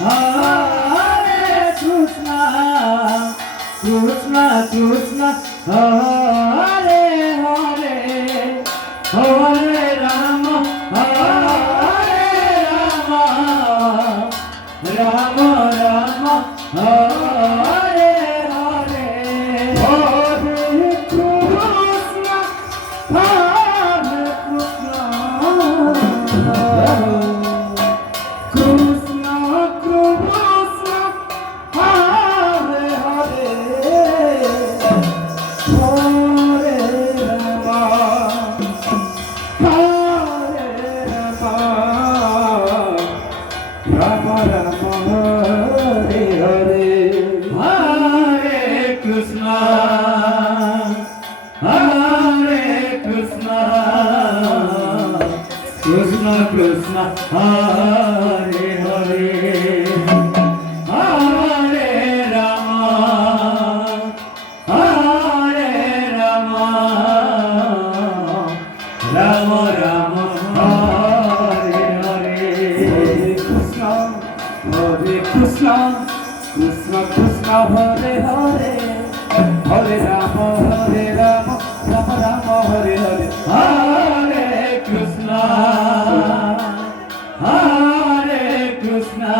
Hare Krishna, Krishna Krishna, Hare Hare, Hare Rama, Hare Rama, Rama Rama, Hare Hare, Hare Krishna, Hare Krishna, Krishna Krishna, Hare Hare, Hare Rama, Hare Rama, Rama Rama, Hare Hare, Hare Krishna, Hare Krishna, Krishna Krishna, Hare Hare, Hare Rama, Hare Rama, Rama Rama, Hare Hare, Krishna, Hare Krishna, Krishna Krishna, Hare Hare, Hare Rama, Hare Rama, Rama Rama, Hare Hare, Hare Krishna, Hare Krishna,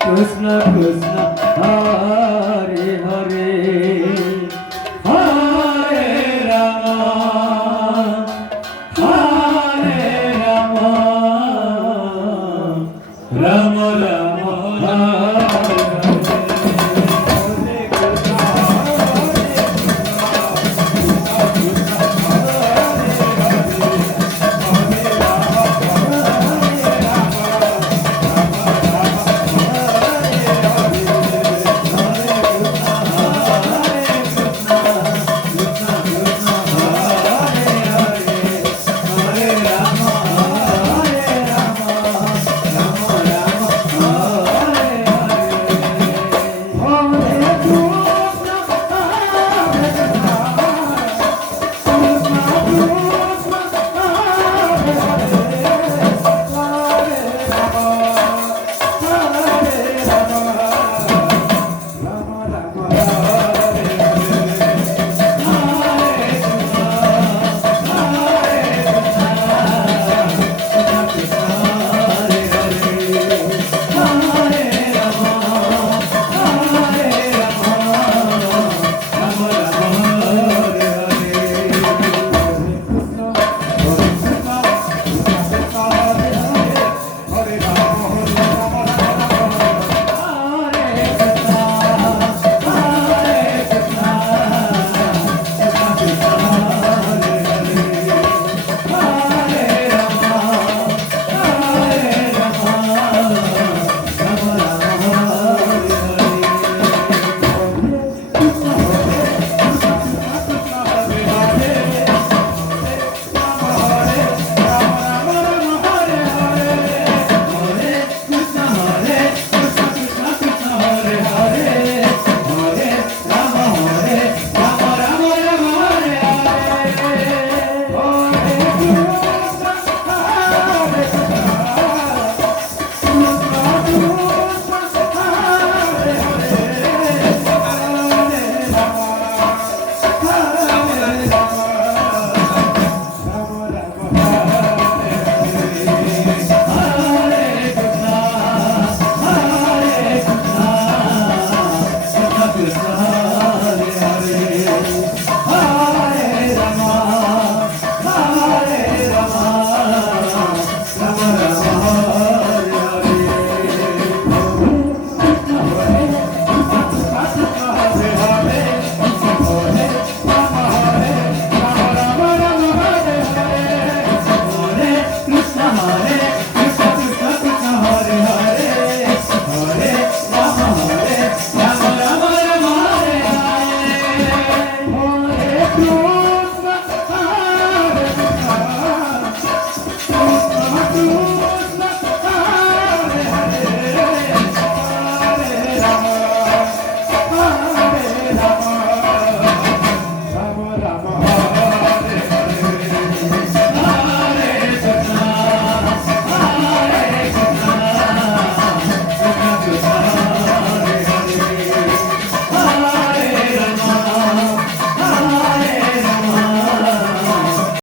Krishna Krishna, Hare Hare, Hare Rama, Hare Rama, Rama Rama.